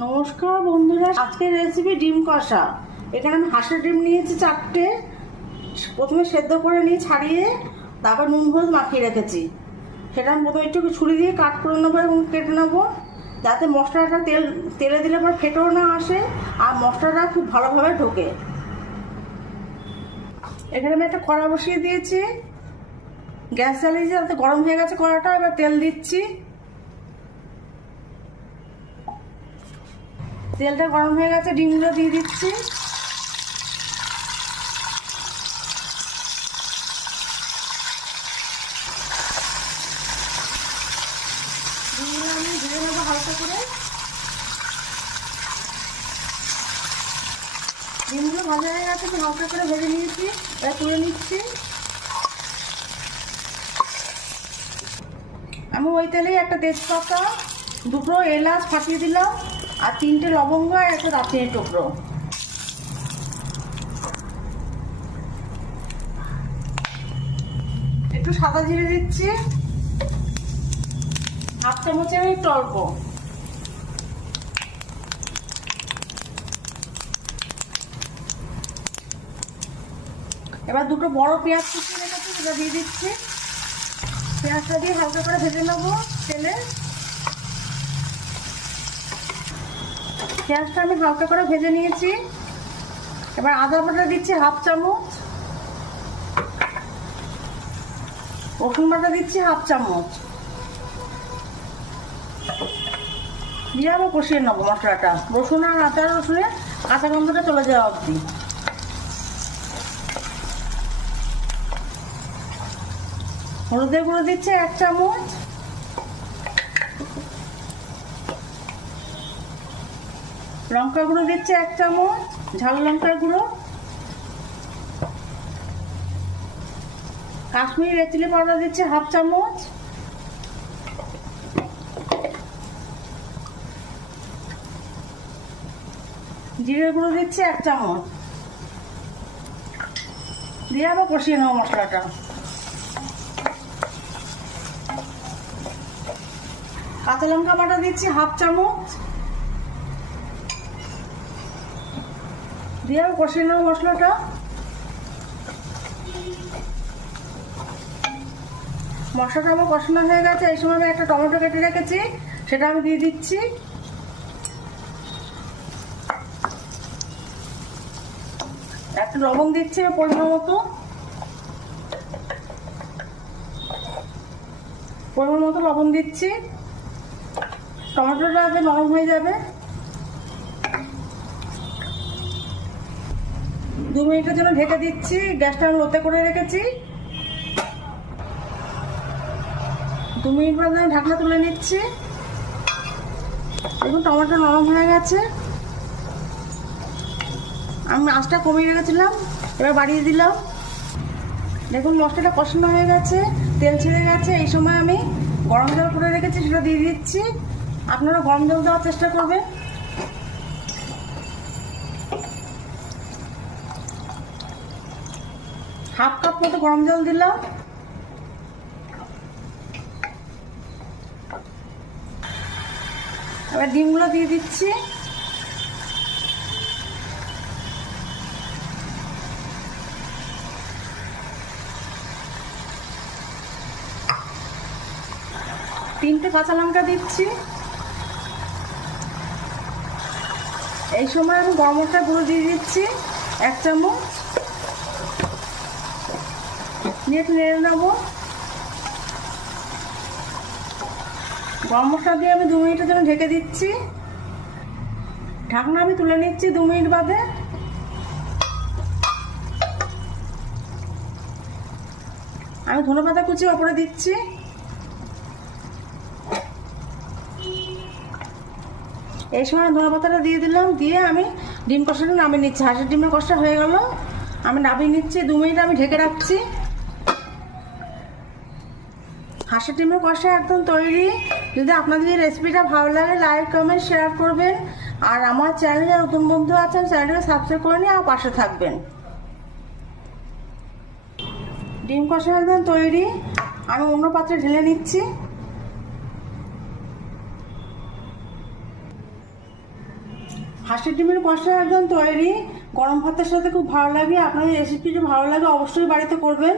নমস্কার বন্ধুরা, আজকের রেসিপি ডিম কষা। এখানে আমি হাঁসের ডিম নিয়েছি চারটে। প্রথমে সেদ্ধ করে নিয়ে ছাড়িয়ে তারপর নুন হলুদ মাখিয়ে রেখেছি। সেটা আমি প্রথমে একটু ছুরি দিয়ে কাট করে নেব এবং কেটে নেব। যাতে মশলাটা তেল, তেলে দিলে পর ফেটেও না আসে আর মশলাটা খুব ভালোভাবে ঢোকে। এখানে আমি একটা কড়া বসিয়ে দিয়েছি। গ্যাস জ্বালিয়েছি যাতে গরম হয়ে গেছে কড়াটা। এবার তেল দিচ্ছি। তেলটা গরম হয়ে গেছে, ডিমগুলো দিয়ে দিচ্ছি। ডিমগুলো আমি করে। ডিমগুলো হয়ে গেছে করে ভেজে নিয়েছি তুলে নিচ্ছি। আমি ওই তেলেই একটা তেজপাতা, দুটো এলাচ ফাটিয়ে দিলাম। আর তিনটে লবঙ্গ আর একটা দারচিনির টুকরো। একটু সাদা জিরে দিচ্ছি। হাফ চামচের একটু অল্প এবার দুটো বড় পেঁয়াজ কুচিয়ে রেখেছি, সেটা দিয়ে দিচ্ছি। পেঁয়াজটা দিয়ে হালকা করে ভেজে নেব তেলে। পেঁয়াজটা আমি হালকা করে ভেজে নিয়েছি। এবার আদা বাটা দিচ্ছি হাফ চামচ। রসুন বাটা দিচ্ছি হাফ চামচ। দিয়ে আবার কষিয়ে নেব মশলাটা। রসুন আর আদা রসুনের কাঁচা গন্ধটা চলে যাওয়া অবধি। হলুদের গুঁড়ো দিচ্ছে এক চামচ। লঙ্কা গুঁড়ো দিচ্ছে এক চামচ, ঝাল লঙ্কার গুঁড়ো। কাশ্মীরি রেড চিলি পাউডার দিচ্ছে হাফ চামচ। জিরে গুঁড়ো দিচ্ছে এক চামচ। দিয়ে আবার কষিয়ে নেব মশলাটা। কাঁচা লঙ্কা বাটা দিচ্ছি হাফ চামচ। দিয়ে কষিয়ে নেব মশলাটা। মশলাটা আমার কষানো হয়ে গেছে, এই সময় আমি একটা টমেটো কেটে রেখেছি, সেটা আমি দিয়ে দিচ্ছি। একটা লবণ দিচ্ছি পরিমাণ মতো। পরিমাণ মতো লবণ দিচ্ছি। টমেটোটা আগে নরম হয়ে যাবে। দু মিনিটের জন্য ঢেকে দিচ্ছি, গ্যাসটা আমি ওতে করে রেখেছি। দু মিনিট পর আমি ঢাকনা তুলে নিচ্ছি। দেখুন, টমেটো নরম হয়ে গেছে। আমি আঁচটা কমিয়ে রেখেছিলাম, এবার বাড়িয়ে দিলাম। দেখুন, মশলাটা কষানো হয়ে গেছে, তেল ছেড়ে গেছে। এই সময় আমি গরম জল করে রেখেছি, সেটা দিয়ে দিচ্ছি। আপনারা গরম জল দেওয়ার চেষ্টা করবেন। হাফ কাপ মতো গরম জল দিলাম। এবার ডিমগুলো দিয়ে দিচ্ছি। তিনটে কাঁচা লঙ্কা দিচ্ছি। এই সময় আমি গরম মশলা গুঁড়ো দিয়ে দিচ্ছি, এক চামচ। নিয়ে একটু নেড়ে নেব গরম মশলা দিয়ে আমি দু মিনিটের জন্য ঢেকে দিচ্ছি। ঢাকনা আমি তুলে নিচ্ছি দু মিনিট বাদে। আমি ধনে পাতা কুচি ওপরে দিচ্ছি। এই সময় ধনে পাতাটা দিয়ে দিলাম, দিয়ে আমি ডিম কষাটা নামিয়ে নিচ্ছি। হাঁসের ডিমের কষা হয়ে গেল। আমি নামিয়ে নিচ্ছি, দু মিনিট আমি ঢেকে রাখছি। হাঁসের ডিমের কষা একদম তৈরি। যদি আপনাদের এই রেসিপিটা ভালো লাগে লাইক কমেন্ট শেয়ার করবেন। আর আমার চ্যানেলে নতুন বন্ধু আছেন চ্যানেলটাকে সাবস্ক্রাইব করে নিয়ে আর পাশে থাকবেন। ডিম কষা একদম তৈরি। আমি অন্য পাত্রে ঢেলে নিচ্ছি। হাঁসের ডিমের কষা একদম তৈরি। গরম ভাতের সাথে খুব ভালো লাগে। আপনাদের রেসিপিটি ভালো লাগে, অবশ্যই বাড়িতে করবেন।